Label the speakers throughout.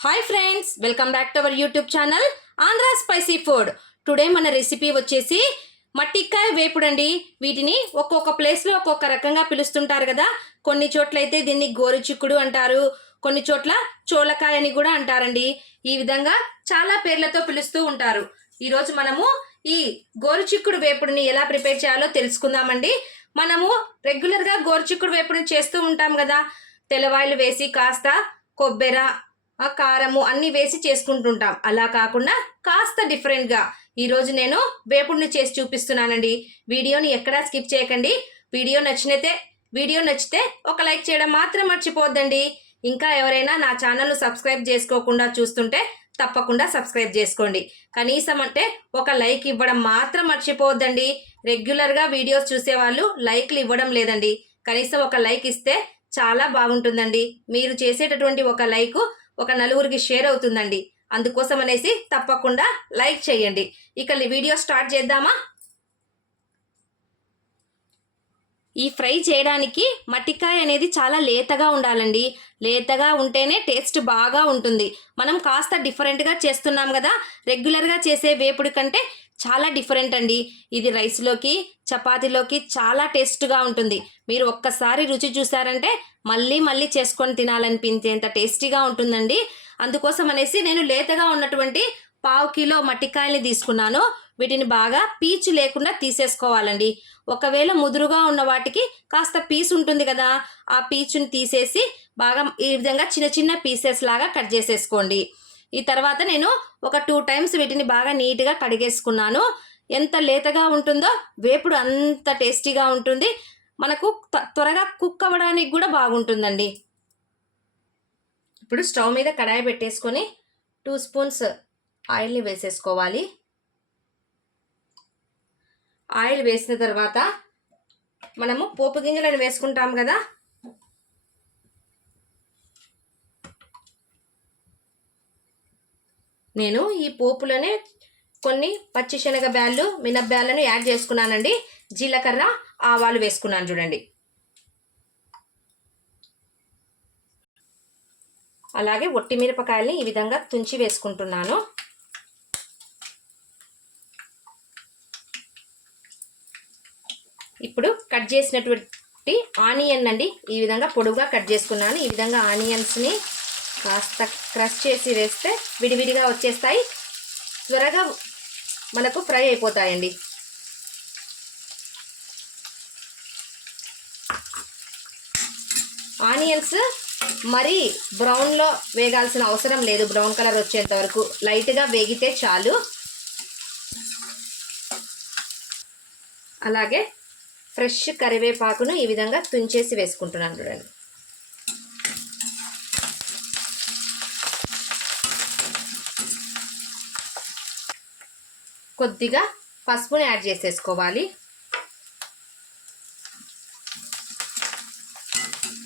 Speaker 1: Hi friends welcome back to our YouTube channel Andhra spicy food today మన recipe వచ్చేసి మట్టికాయ వేపుడు అండి వీటిని ఒక్కొక్క ప్లేస్లో ఒక్కొక్క రకంగా పిలుస్తుంటారు కదా. కొన్ని చోట్ల అయితే దీన్ని గోరు చిక్కుడు అంటారు కొన్ని చోట్ల చోళకాయ అని కూడా అంటారండి. ఈ విధంగా చాలా పేర్లతో పిలుస్తూ ఉంటారు. ఈరోజు మనము ఈ గోరు చిక్కుడు వేపుడుని ఎలా ప్రిపేర్ చేయాలో తెలుసుకుందామండి. మనము రెగ్యులర్గా గోరు చిక్కుడు చేస్తూ ఉంటాం కదా. తెల్లవాయిలు వేసి కాస్త కొబ్బెర కారము అన్నీ వేసి చేసుకుంటుంటాం. అలా కాకుండా కాస్త డిఫరెంట్గా ఈరోజు నేను వేపుడిని చేసి చూపిస్తున్నానండి. వీడియోని ఎక్కడా స్కిప్ చేయకండి. వీడియో నచ్చినతే వీడియో నచ్చితే ఒక లైక్ చేయడం మాత్రం మర్చిపోద్దండి. ఇంకా ఎవరైనా నా ఛానల్ను సబ్స్క్రైబ్ చేసుకోకుండా చూస్తుంటే తప్పకుండా సబ్స్క్రైబ్ చేసుకోండి. కనీసం అంటే ఒక లైక్ ఇవ్వడం మాత్రం మర్చిపోవద్దండి రెగ్యులర్గా వీడియోస్ చూసేవాళ్ళు లైక్లు ఇవ్వడం లేదండి. కనీసం ఒక లైక్ ఇస్తే చాలా బాగుంటుందండి. మీరు చేసేటటువంటి ఒక లైక్ ఒక నలుగురికి షేర్ అవుతుందండి. అందుకోసం అనేసి తప్పకుండా లైక్ చేయండి. ఇక వీడియో స్టార్ట్ చేద్దామా? ఈ ఫ్రై చేయడానికి మట్టికాయ అనేది చాలా లేతగా ఉండాలండి. లేతగా ఉంటేనే టేస్ట్ బాగా ఉంటుంది. మనం కాస్త డిఫరెంట్గా చేస్తున్నాం కదా రెగ్యులర్గా చేసే వేపుడు కంటే చాలా డిఫరెంట్ అండి. ఇది రైస్లోకి చపాతీలోకి చాలా టేస్ట్గా ఉంటుంది. మీరు ఒక్కసారి రుచి చూసారంటే మళ్ళీ మళ్ళీ చేసుకొని తినాలనిపించేంత టేస్టీగా ఉంటుందండి. అందుకోసం అనేసి నేను లేతగా ఉన్నటువంటి పావు కిలో మట్టికాయల్ని తీసుకున్నాను. వీటిని బాగా పీచు లేకుండా తీసేసుకోవాలండి. ఒకవేళ ముదురుగా ఉన్న వాటికి కాస్త పీస్ ఉంటుంది కదా ఆ పీచుని తీసేసి బాగా ఈ విధంగా చిన్న చిన్న పీసెస్ లాగా కట్ చేసేసుకోండి. ఈ తర్వాత నేను ఒక టూ టైమ్స్ వీటిని బాగా నీట్గా కడిగేసుకున్నాను. ఎంత లేతగా ఉంటుందో వేపుడు అంత టేస్టీగా ఉంటుంది. మనకు త్వరగా కుక్ అవ్వడానికి కూడా బాగుంటుందండి. ఇప్పుడు స్టవ్ మీద కడాయి పెట్టేసుకొని టూ స్పూన్స్ ఆయిల్ని వేసేసుకోవాలి. ఆయిల్ వేసిన తర్వాత మనము పోపు గింజలను వేసుకుంటాం కదా. నేను ఈ పోపులోనే కొన్ని పచ్చి శనగ బ్యాళ్ళు మినప్బ్యాళ్ళను యాడ్ చేసుకున్నానండి. జీలకర్ర ఆవాలు వేసుకున్నాను చూడండి. అలాగే ఒట్టి మిరపకాయల్ని ఈ విధంగా తుంచి వేసుకుంటున్నాను. ఇప్పుడు కట్ చేసినటువంటి ఆనియన్ అండి. ఈ విధంగా పొడుగుగా కట్ చేసుకున్నాను. ఈ విధంగా ఆనియన్స్ని కాస్త క్రష్ చేసి వేస్తే విడివిడిగా వచ్చేస్తాయి. త్వరగా మనకు ఫ్రై అయిపోతాయండి. ఆనియన్స్ మరీ బ్రౌన్లో వేగాల్సిన అవసరం లేదు. బ్రౌన్ కలర్ వచ్చేంత వరకు లైట్గా వేగితే చాలు. అలాగే ఫ్రెష్ కరివేపాకును ఈ విధంగా తుంచేసి వేసుకుంటున్నాను చూడండి. కొద్దిగా పసుపుని యాడ్ చేసేసుకోవాలి.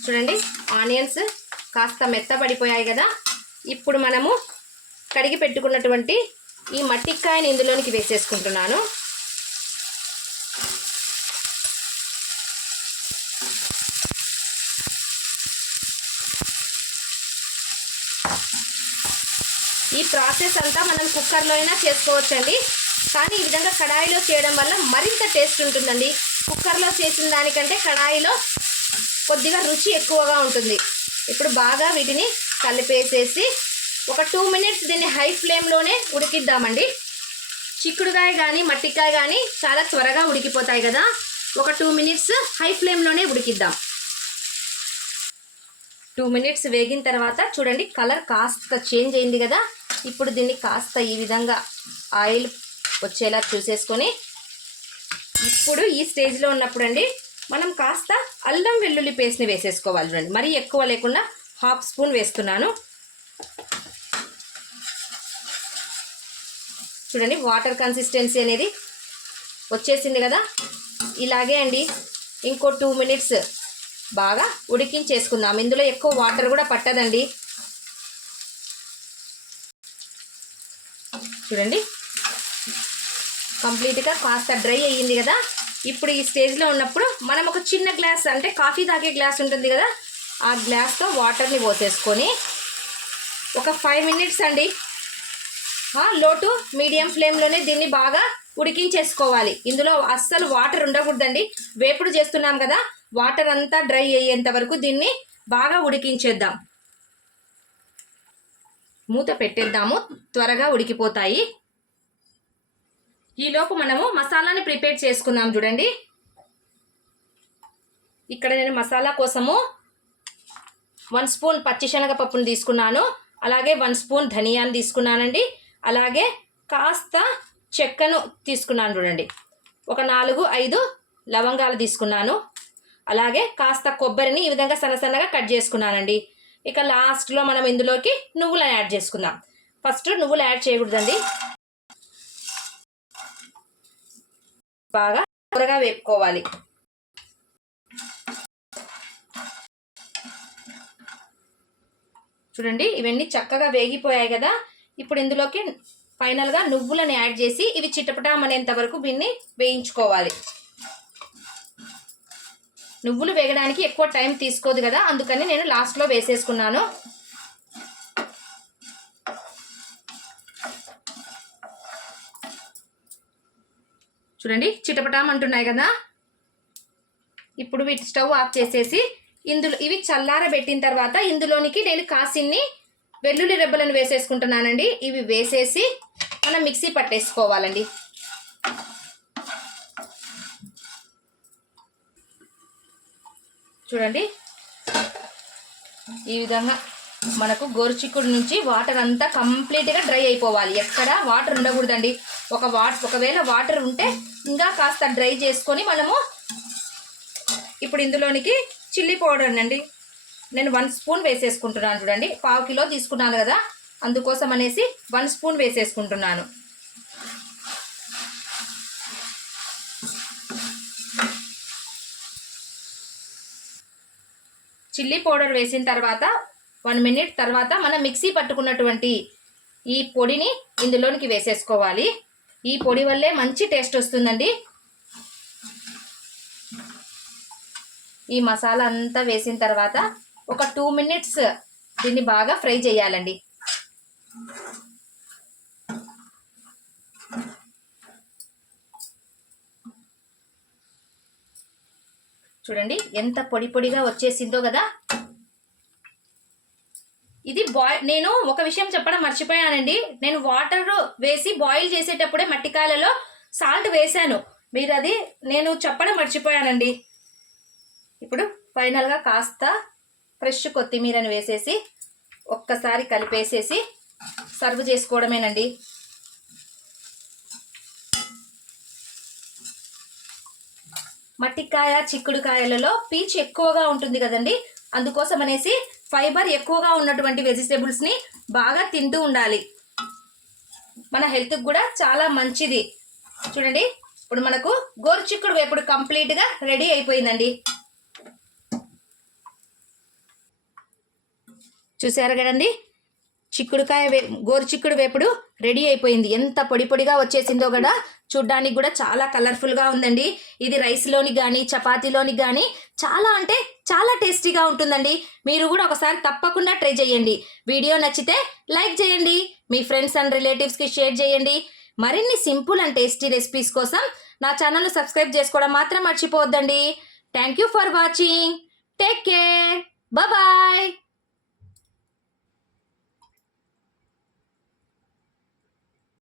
Speaker 1: చూడండి ఆనియన్స్ కాస్త మెత్తపడిపోయాయి కదా. ఇప్పుడు మనము కడిగి పెట్టుకున్నటువంటి ఈ మట్టికాయని ఇందులోనికి వేసేసుకుంటున్నాను. ఈ ప్రాసెస్ అంతా మనం కుక్కర్లో అయినా చేసుకోవచ్చండి. కానీ ఈ విధంగా కడాయిలో చేయడం వల్ల మరింత టేస్ట్ ఉంటుందండి. కుక్కర్లో చేసిన దానికంటే కడాయిలో కొద్దిగా రుచి ఎక్కువగా ఉంటుంది. ఇప్పుడు బాగా వీటిని కలిపేసేసి ఒక టూ మినిట్స్ దీన్ని హై ఫ్లేమ్లోనే ఉడికిద్దామండి. చిక్కుడుకాయ కానీ మట్టికాయ కానీ చాలా త్వరగా ఉడికిపోతాయి కదా. ఒక టూ మినిట్స్ హై ఫ్లేమ్లోనే ఉడికిద్దాం. టూ మినిట్స్ వేగిన తర్వాత చూడండి కలర్ కాస్త చేంజ్ అయింది కదా. ఇప్పుడు దీన్ని కాస్త ఈ విధంగా ఆయిల్ వచ్చేలా చూసేసుకొని ఇప్పుడు ఈ స్టేజ్లో ఉన్నప్పుడు అండి మనం కాస్త అల్లం వెల్లుల్లి పేస్ట్ని వేసేసుకోవాలి చూడండి. మరీ ఎక్కువ లేకుండా హాఫ్ స్పూన్ వేస్తున్నాను. చూడండి వాటర్ కన్సిస్టెన్సీ అనేది వచ్చేసింది కదా. ఇలాగే అండి ఇంకో టూ మినిట్స్ బాగా ఉడికించేసుకుందాం. ఇందులో ఎక్కువ వాటర్ కూడా పట్టదండి. చూడండి. కంప్లీట్గా కాస్త డ్రై అయ్యింది కదా. ఇప్పుడు ఈ స్టేజ్లో ఉన్నప్పుడు మనం ఒక చిన్న గ్లాస్ అంటే కాఫీ తాగే గ్లాస్ ఉంటుంది కదా ఆ గ్లాస్తో వాటర్ని పోసేసుకొని ఒక ఫైవ్ మినిట్స్ అండి. లో టు మీడియం ఫ్లేమ్లోనే దీన్ని బాగా ఉడికించేసుకోవాలి. ఇందులో అస్సలు వాటర్ ఉండకూడదండి. వేపుడు చేస్తున్నాం కదా వాటర్ అంతా డ్రై అయ్యేంత వరకు దీన్ని బాగా ఉడికించేద్దాం. మూత పెట్టేద్దాము త్వరగా ఉడికిపోతాయి. ఈలోపు మనము మసాలాని ప్రిపేర్ చేసుకుందాం చూడండి. ఇక్కడ నేను మసాలా కోసము వన్ స్పూన్ పచ్చిశనగపప్పును తీసుకున్నాను. అలాగే వన్ స్పూన్ ధనియాన్ని తీసుకున్నానండి. అలాగే కాస్త చెక్కను తీసుకున్నాను చూడండి. ఒక నాలుగు ఐదు లవంగాలు తీసుకున్నాను. అలాగే కాస్త కొబ్బరిని ఈ విధంగా సన్న సన్నగా కట్ చేసుకున్నానండి. ఇక లాస్ట్లో మనం ఇందులోకి నువ్వులను యాడ్ చేసుకుందాం. ఫస్ట్ నువ్వులు యాడ్ చేయకూడదండి. బాగా త్వరగా వేపుకోవాలి. చూడండి ఇవన్నీ చక్కగా వేగిపోయాయి కదా. ఇప్పుడు ఇందులోకి ఫైనల్గా నువ్వులను యాడ్ చేసి ఇవి చిటపటామనేంత వరకు దీన్ని వేయించుకోవాలి. నువ్వులు వేగడానికి ఎక్కువ టైం తీసుకోదు కదా అందుకని నేను లాస్ట్లో వేసేసుకున్నాను. చూడండి చిటపటాం అంటున్నాయి కదా. ఇప్పుడు వీటి స్టవ్ ఆఫ్ చేసేసి ఇందులో ఇవి చల్లారబెట్టిన తర్వాత ఇందులోనికి నేను కాసిన్ని వెల్లుల్లి రెబ్బలను వేసేసుకుంటున్నానండి. ఇవి వేసేసి మనం మిక్సీ పట్టేసుకోవాలండి. చూడండి. ఈ విధంగా మనకు గోరుచిక్కుడు నుంచి వాటర్ అంతా కంప్లీట్గా డ్రై అయిపోవాలి. ఎక్కడ వాటర్ ఉండకూడదండి. ఒక వాటర్ ఒకవేళ వాటర్ ఉంటే ఇంకా కాస్త డ్రై చేసుకొని మనము ఇప్పుడు ఇందులోనికి చిల్లీ పౌడర్ అండి నేను వన్ స్పూన్ వేసేసుకుంటున్నాను చూడండి. పావు కిలో తీసుకున్నాను కదా. అందుకోసం అనేసి వన్ స్పూన్ వేసేసుకుంటున్నాను. చిల్లీ పౌడర్ వేసిన తర్వాత వన్ మినిట్ తర్వాత మనం మిక్సీ పట్టుకున్నటువంటి ఈ పొడిని ఇందులోనికి వేసేసుకోవాలి. ఈ పొడి వల్లే మంచి టేస్ట్ వస్తుందండి. ఈ మసాలా అంతా వేసిన తర్వాత ఒక టూ మినిట్స్ దీన్ని బాగా ఫ్రై చేయాలండి. చూడండి ఎంత పొడి పొడిగా వచ్చేసిందో కదా. ఇది బాయ్ నేను ఒక విషయం చెప్పడం మర్చిపోయానండి. నేను వాటర్ వేసి బాయిల్ చేసేటప్పుడే మట్టికాయలలో సాల్ట్ వేశాను. మీరు అది నేను చెప్పడం మర్చిపోయానండి. ఇప్పుడు ఫైనల్గా కాస్త ఫ్రెష్ కొత్తిమీరను వేసేసి ఒక్కసారి కలిపేసేసి సర్వ్ చేసుకోవడమేనండి. మట్టికాయ చిక్కుడుకాయలలో పీచు ఎక్కువగా ఉంటుంది కదండి. అందుకోసం అనేసి ఫైబర్ ఎక్కువగా ఉన్నటువంటి వెజిటేబుల్స్ని బాగా తింటూ ఉండాలి. మన హెల్త్కి కూడా చాలా మంచిది. చూడండి ఇప్పుడు మనకు గోరు చిక్కుడు వేపుడు కంప్లీట్గా రెడీ అయిపోయిందండి. చూసారు కదండి? చిక్కుడుకాయ వే గోరు చిక్కుడు వేపుడు రెడీ అయిపోయింది. ఎంత పొడి పొడిగా వచ్చేసిందో కూడా చూడ్డానికి కూడా చాలా కలర్ఫుల్గా ఉందండి. ఇది రైస్లోని కానీ చపాతీలోని కానీ చాలా అంటే చాలా టేస్టీగా ఉంటుందండి. మీరు కూడా ఒకసారి తప్పకుండా ట్రై చేయండి. వీడియో నచ్చితే లైక్ చేయండి. మీ ఫ్రెండ్స్ అండ్ రిలేటివ్స్కి షేర్ చేయండి. మరిన్ని సింపుల్ అండ్ టేస్టీ రెసిపీస్ కోసం నా ఛానల్ను సబ్స్క్రైబ్ చేసుకోవడం మాత్రం మర్చిపోవద్దండి. Thank you for watching take care bye